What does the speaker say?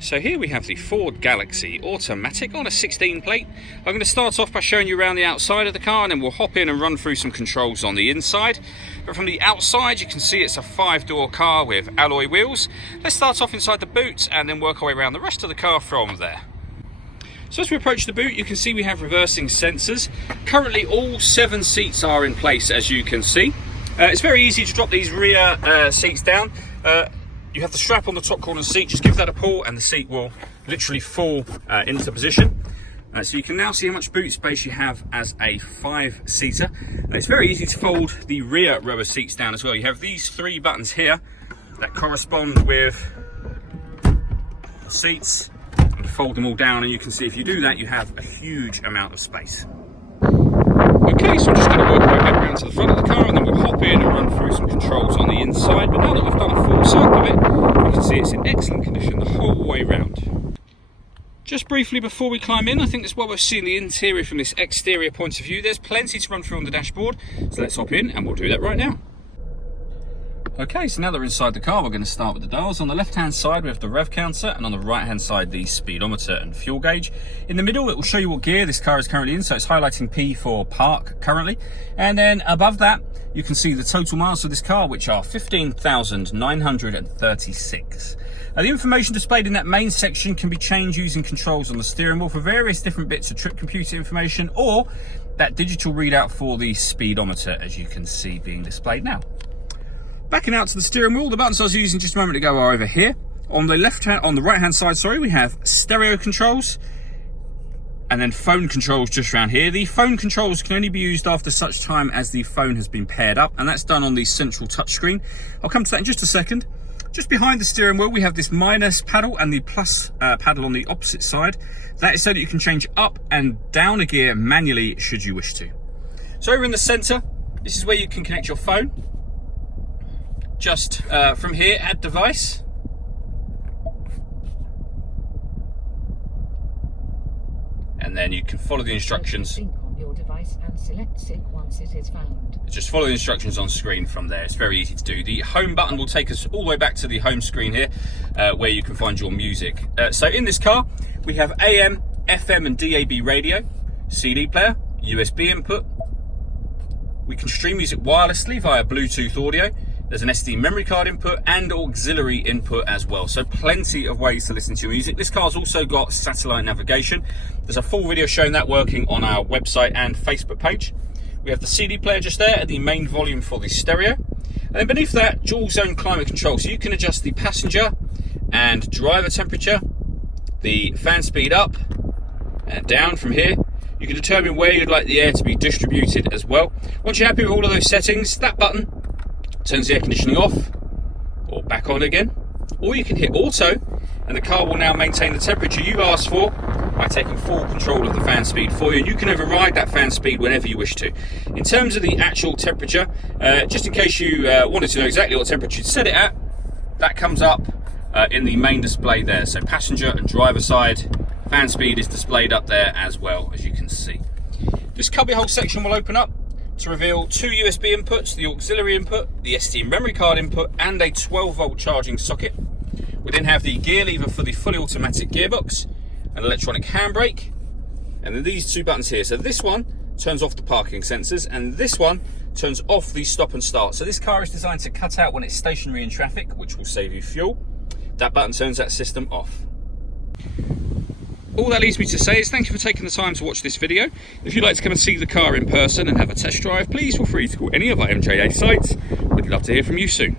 So here we have the Ford Galaxy Automatic on a 16 plate. I'm going to start off by showing you around the outside of the car, and then we'll hop in and run through some controls on the inside. But from the outside you can see it's a 5-door car with alloy wheels. Let's start off inside the boot and then work our way around the rest of the car from there. So as we approach the boot, you can see we have reversing sensors. Currently all 7 seats are in place, as you can see. It's very easy to drop these rear seats down. You have the strap on the top corner of the seat, just give that a pull and the seat will literally fall into position. So you can now see how much boot space you have as a 5-seater. It's very easy to fold the rear row of seats down as well. You have these 3 buttons here that correspond with the seats, and fold them all down, and you can see if you do that you have a huge amount of space. Okay, so I'm just going to work my way around to the front of the car and then we'll hop in and run through some controls on the inside. But now that we've done a full circle of it, you can see it's in excellent condition the whole way round. Just briefly before we climb in, I think that's why we're seeing the interior from this exterior point of view. There's plenty to run through on the dashboard, so let's hop in and we'll do that right now. Okay, so now that we're inside the car, we're going to start with the dials. On the left-hand side, we have the Rev Counter, and on the right-hand side, the speedometer and fuel gauge. In the middle, it will show you what gear this car is currently in, so it's highlighting P for park currently. And then above that, you can see the total miles of this car, which are 15,936. The information displayed in that main section can be changed using controls on the steering wheel for various different bits of trip computer information, or that digital readout for the speedometer, as you can see being displayed now. Backing out to the steering wheel, the buttons I was using just a moment ago are over here. On the right hand side, we have stereo controls and then phone controls just around here. The phone controls can only be used after such time as the phone has been paired up, and that's done on the central touchscreen. I'll come to that in just a second. Just behind the steering wheel, we have this minus paddle and the plus paddle on the opposite side. That is so that you can change up and down a gear manually should you wish to. So over in the center, this is where you can connect your phone. Just from here, add device. And then you can follow the instructions. Sync on your device and select sync once it is found. Just follow the instructions on screen from there. It's very easy to do. The home button will take us all the way back to the home screen here, where you can find your music. So in this car, we have AM, FM and DAB radio, CD player, USB input. We can stream music wirelessly via Bluetooth audio. There's an SD memory card input and auxiliary input as well. So plenty of ways to listen to your music. This car's also got satellite navigation. There's a full video showing that working on our website and Facebook page. We have the CD player just there at the main volume for the stereo. And then beneath that, dual zone climate control. So you can adjust the passenger and driver temperature, the fan speed up and down from here. You can determine where you'd like the air to be distributed as well. Once you're happy with all of those settings, that button turns the air conditioning off or back on again, or you can hit auto and the car will now maintain the temperature you've asked for by taking full control of the fan speed for you, and you can override that fan speed whenever you wish to. In terms of the actual temperature, just in case you wanted to know exactly what temperature to set it at, that comes up in the main display there. So passenger and driver side fan speed is displayed up there as well, as you can see. This cubbyhole section will open up to reveal 2 USB inputs, the auxiliary input, the SD memory card input, and a 12-volt charging socket. We then have the gear lever for the fully automatic gearbox, an electronic handbrake, and then these 2 buttons here. So this one turns off the parking sensors, and this one turns off the stop and start. So this car is designed to cut out when it's stationary in traffic, which will save you fuel. That button turns that system off. All that leaves me to say is thank you for taking the time to watch this video. If you'd like to come and see the car in person and have a test drive, please feel free to call any of our MJA sites. We'd love to hear from you soon.